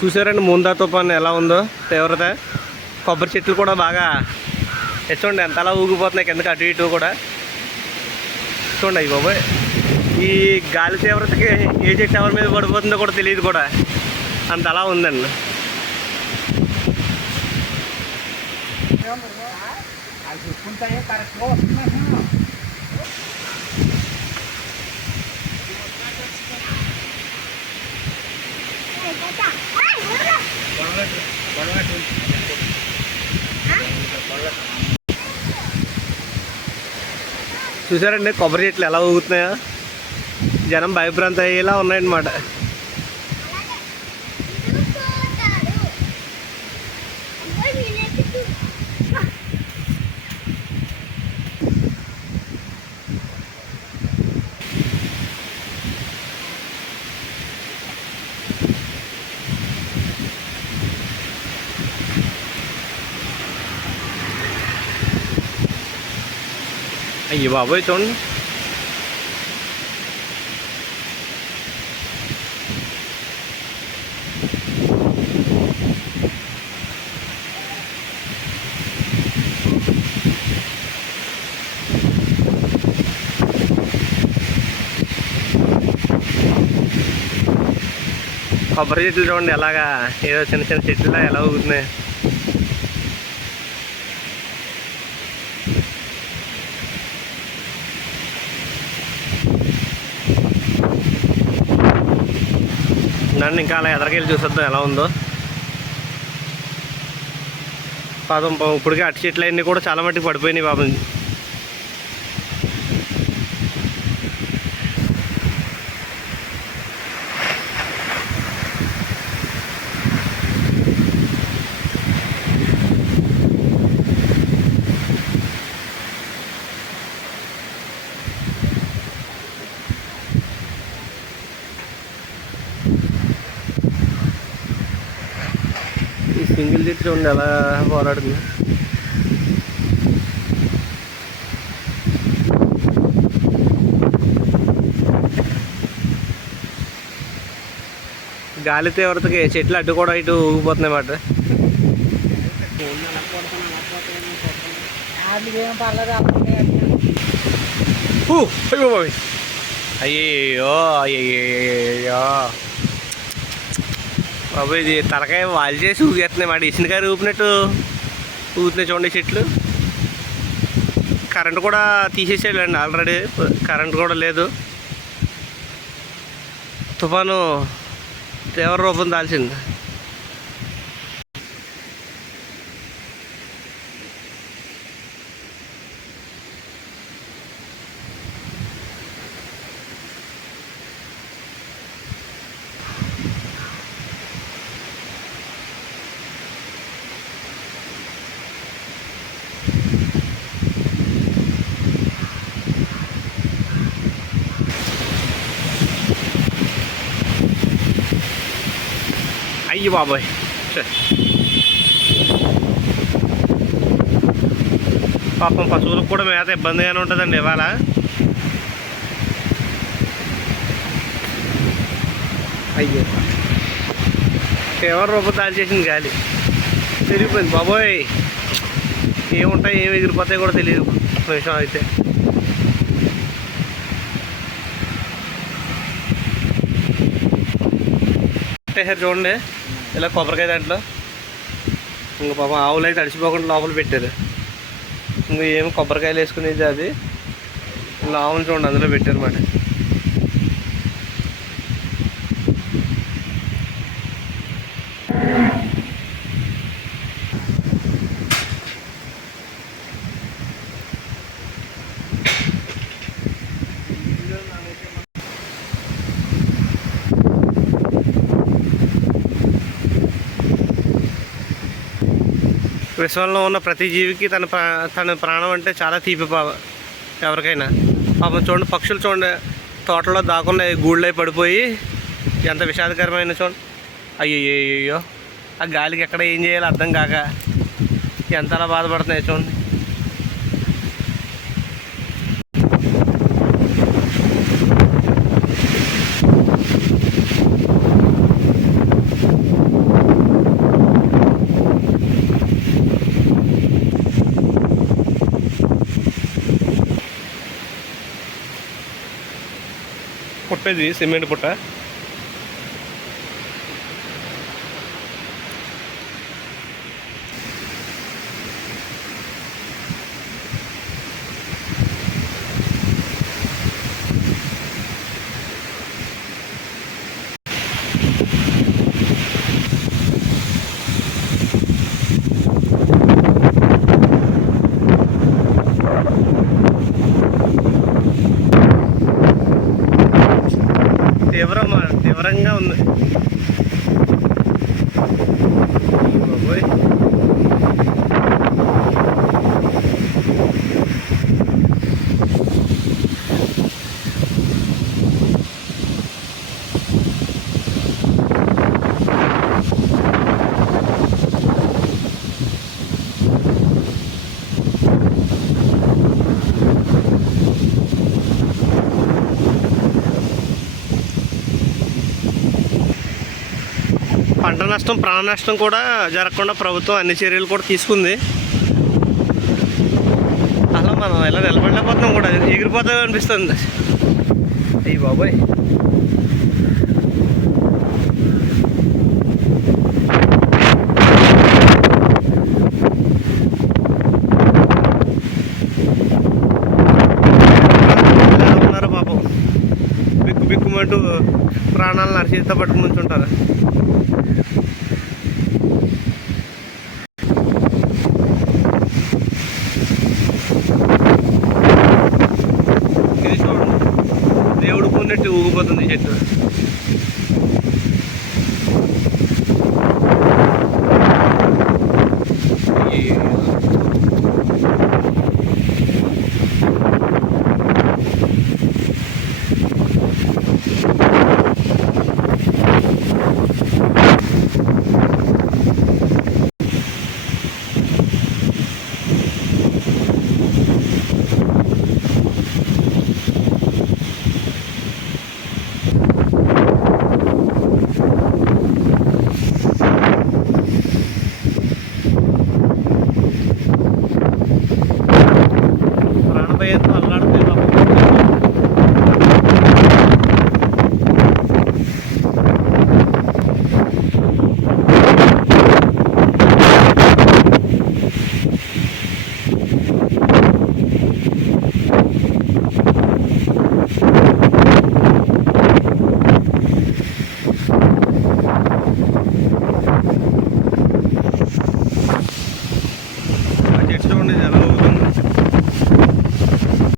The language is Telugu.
చూసారండి ముందా తుఫాన్ ఎలా ఉందో తీవ్రత. కొబ్బరి చెట్లు కూడా బాగా ఏ చూడండి ఎంత అలా ఊగిపోతున్నాయి కిందకి అటు ఇటు కూడా. చూడండి అయ్యి బాబోయ్. ఈ గాలి తీవ్రతకి ఏ చెట్టు ఎవరి మీద పడిపోతుందో కూడా తెలియదు కూడా. అంత అలా ఉందండి చూసారండి కొబ్బరి చెట్లు ఎలా ఊగుతున్నాయో? జనం భయభ్రాంతి అయ్యేలా ఉన్నాయన్నమాట. అయ్యి బాబోయ్ చూడండి కొబ్బరి చెట్లు చూడండి ఎలాగా ఏదో చిన్న చిన్న చెట్లు ఎలా ఊగుతున్నాయి నన్ను ఇంకా అలా ఎదరికెళ్ళి చూసేద్దాం ఎలా ఉందో. పాపం ఇప్పటికే అటు చెట్లు అన్నీ కూడా చాలా మట్టుకు పడిపోయినాయి పాపం. సింగిల్ చెట్టు చూడండి ఎలా పోరాడుతుంది గాలి తీవ్రతకి చెట్లు అడ్డు కూడా ఇటు ఊగిపోతున్నాయి మాట. అయ్యో అయ్యయ్యో బాబు ఇది తలకాయ వాళ్ళు చేసి ఊగేస్తున్నాయి మాట. ఇసునకాయ ఊపినట్టు ఊగుతున్నాయి చూడండి చెట్లు. కరెంట్ కూడా తీసేసేయాలండి ఆల్రెడీ. కరెంట్ కూడా లేదు. తుఫాను తీవ్ర రూపం దాల్చింది. అయ్యి బాబాయ్ పాపం పశువులకు కూడా మేత ఇబ్బందిగానే ఉంటుందండి ఇవాళ అయ్యో తీవ్ర రూపం దాల్చేసింది గాలి తిరిగిపోయింది బాబోయ్ ఏముంటాయి ఏమి ఎగిరిపోతాయి కూడా తెలియదు విషయం నిమిషం అయితే చూడండి ఇలా కొబ్బరికాయ దాంట్లో. ఇంక పాపం ఆవులు అయితే అడిచిపోకుండా లోపల పెట్టారు. ఇంక ఏమి కొబ్బరికాయలు వేసుకునేది అది. ఇలా ఆవులు చూడండి అందులో పెట్టారు అన్నమాట. విశ్వంలో ఉన్న ప్రతి జీవికి తన ప్రా- తన ప్రాణం అంటే చాలా తీపి పాప ఎవరికైనా. పాపం చూడండి పక్షులు చూడండి తోటలో దాక్కున్నాయి గూళ్ళై పడిపోయి ఎంత విషాదకరమైన చూడండి. అయ్యో ఆ గాలికి ఎక్కడ ఏం చేయాలో అర్థం కాక ఎంత అలా బాధపడుతున్నాయి చూడండి. చెప్పేది సిమెంట్ పుట్ట తీవ్రమా తీవ్రంగా ఉంది బాబోయ్. పంట నష్టం ప్రాణ నష్టం కూడా జరగకుండా ప్రభుత్వం అన్ని చర్యలు కూడా తీసుకుంది. అసలు మనం ఇలా నిలబడలేకపోతున్నాం కూడా ఎగిరిపోతాం అనిపిస్తుంది. అయ్యి బాబోయ్. బిక్కుమంటూ ప్రాణాలను అరచేతితో పట్టుకుని കൊണ്ടിട്ട് ഊപത്തൊന്നും ചെയ്തു приєднав